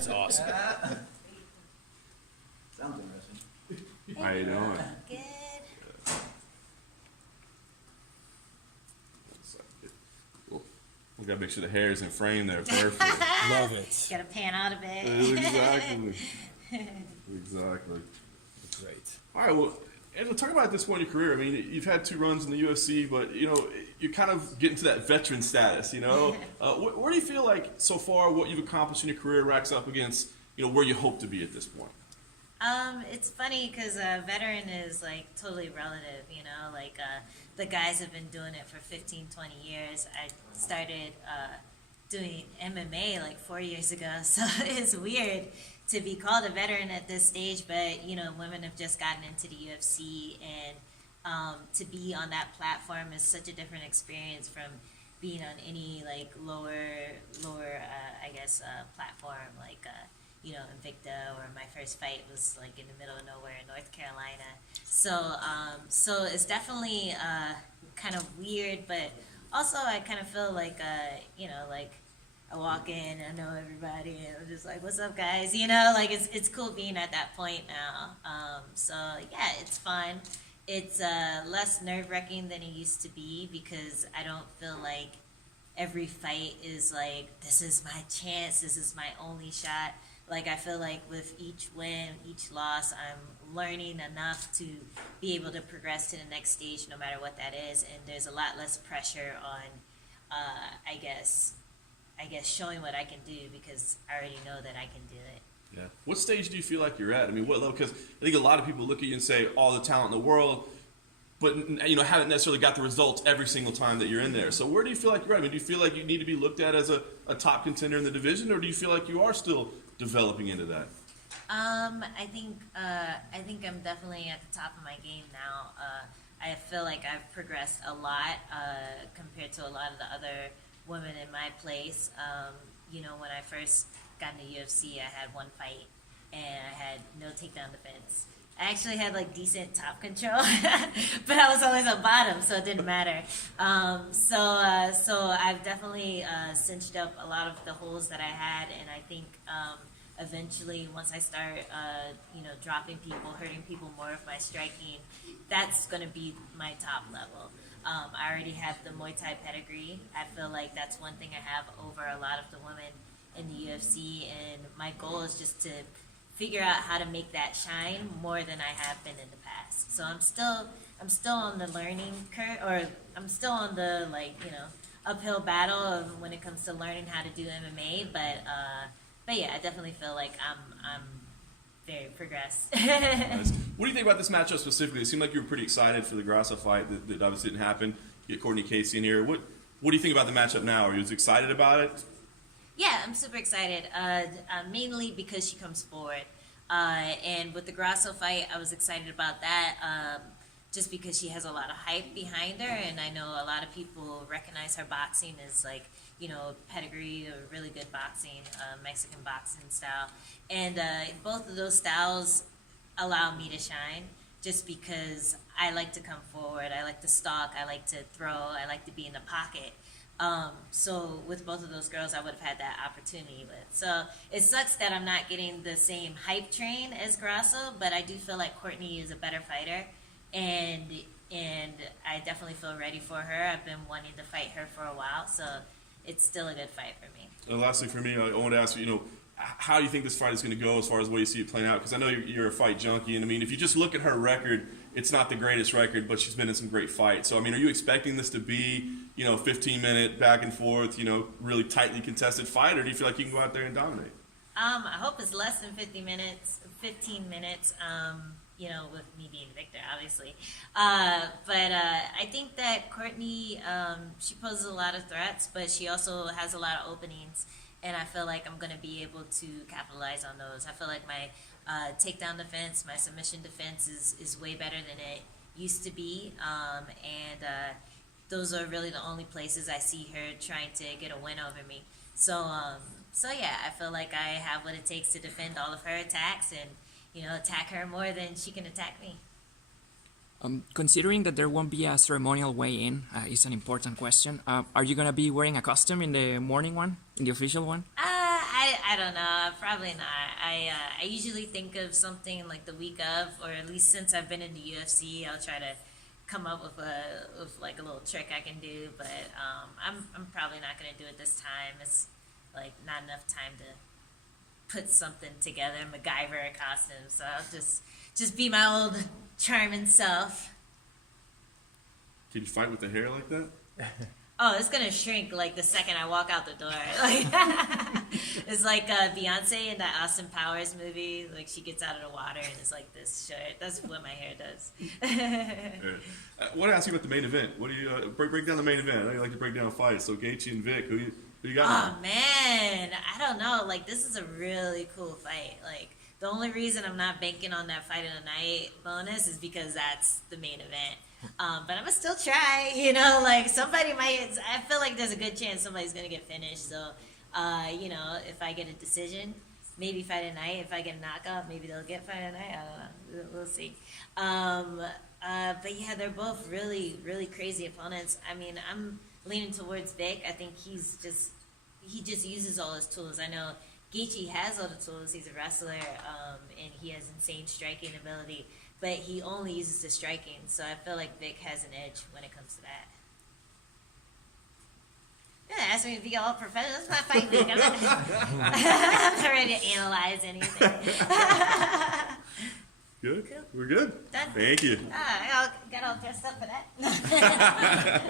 That's awesome. Sounds interesting. How you doing? Good. We gotta make sure the hair is in frame there. Perfect. Love it. Gotta pan out a bit. Exactly. Exactly. Great. All right. Well, and talk about at this point in your career. I mean, you've had 2 runs in the UFC, but you're kind of getting to that veteran status. Where do you feel like so far what you've accomplished in your career racks up against where you hope to be at this point? It's funny because veteran is like totally relative, the guys have been doing it for 15, 20 years. I started doing MMA like 4 years ago, so it's weird to be called a veteran at this stage, but women have just gotten into the UFC, and to be on that platform is such a different experience from being on any like lower platform like Invicta, or my first fight was like in the middle of nowhere in North Carolina. So it's definitely kind of weird, but also I kind of feel like I walk in, I know everybody, and I'm just like, what's up, guys? It's cool being at that point now. So yeah, it's fun. It's less nerve-wracking than it used to be, because I don't feel like every fight is like, this is my chance, this is my only shot. Like, I feel like with each win, each loss, I'm learning enough to be able to progress to the next stage, no matter what that is. And there's a lot less pressure on, I guess, showing what I can do, because I already know that I can do it. Yeah. What stage do you feel like you're at? I mean, what level? Because I think a lot of people look at you and say all the talent in the world, but haven't necessarily got the results every single time that you're in there. So where do you feel like you're at? I mean, do you feel like you need to be looked at as a top contender in the division, or do you feel like you are still developing into that? I think I'm definitely at the top of my game now. I feel like I've progressed a lot compared to a lot of the other women in my place. When I first got in the UFC, I had 1 fight and I had no takedown defense. I actually had like decent top control, but I was always on bottom, so it didn't matter. So I've definitely cinched up a lot of the holes that I had, and I think eventually, once I start, dropping people, hurting people more with my striking, that's going to be my top level. I already have the Muay Thai pedigree. I feel like that's one thing I have over a lot of the women in the UFC, and my goal is just to figure out how to make that shine more than I have been in the past. So I'm still on the learning curve, or I'm still on the uphill battle of when it comes to learning how to do MMA. But yeah, I definitely feel like I'm very progressed. Nice. What do you think about this matchup specifically? It seemed like you were pretty excited for the Grasso fight that obviously didn't happen. You get Courtney Casey in here. What do you think about the matchup now? Are you as excited about it? Yeah, I'm super excited, mainly because she comes forward. And with the Grasso fight, I was excited about that just because she has a lot of hype behind her, and I know a lot of people recognize her boxing as pedigree, or really good boxing, Mexican boxing style. And both of those styles allow me to shine, just because I like to come forward, I like to stalk, I like to throw, I like to be in the pocket. So with both of those girls, I would have had that opportunity with. So it sucks that I'm not getting the same hype train as Grasso, but I do feel like Courtney is a better fighter, and I definitely feel ready for her. I've been wanting to fight her for a while, so it's still a good fight for me. And lastly, for me, I want to ask you, how do you think this fight is going to go as far as the way you see it playing out? Because I know you're a fight junkie, and I mean, if you just look at her record, it's not the greatest record, but she's been in some great fights. So, I mean, are you expecting this to be, 15-minute back and forth, really tightly contested fight, or do you feel like you can go out there and dominate? I hope it's less than 15 minutes, with me being Victor, obviously. But I think that Courtney, she poses a lot of threats, but she also has a lot of openings, and I feel like I'm going to be able to capitalize on those. I feel like my takedown defense, my submission defense is way better than it used to be, and those are really the only places I see her trying to get a win over me. So yeah, I feel like I have what it takes to defend all of her attacks and, attack her more than she can attack me. Considering that there won't be a ceremonial weigh-in, is an important question. Are you going to be wearing a costume in the morning one, in the official one? I don't know. Probably not. I usually think of something like the week of, or at least since I've been in the UFC, I'll try to come up with like a little trick I can do. But I'm probably not gonna do it this time. It's like not enough time to put something together, MacGyver costume. So I'll just be my old charming self. Can you fight with the hair like that? Oh, it's gonna shrink like the second I walk out the door. Like, it's like Beyonce in that Austin Powers movie. Like she gets out of the water and it's like this shirt. That's what my hair does. I want to ask you about the main event. What do you break down the main event? I know you like to break down fights. So Gaethje and Vic, who you got? Oh man, I don't know. Like this is a really cool fight. Like the only reason I'm not banking on that fight of the night bonus is because that's the main event. But I'm gonna still try, you know, like somebody might, I feel like there's a good chance somebody's gonna get finished. So, you know, if I get a decision, maybe fight at night. If I get a knockout, maybe they'll get fight at night. I don't know. We'll see. But yeah, they're both really, really crazy opponents. I mean, I'm leaning towards Vic. I think he just uses all his tools. I know Gaethje has all the tools. He's a wrestler, and he has insane striking ability. But he only uses the striking, so I feel like Vic has an edge when it comes to that. Yeah, ask me to be all professional. That's not fight Vic. I'm not ready to analyze anything. Good. Cool. We're good. Done. Thank you. I got all dressed up for that.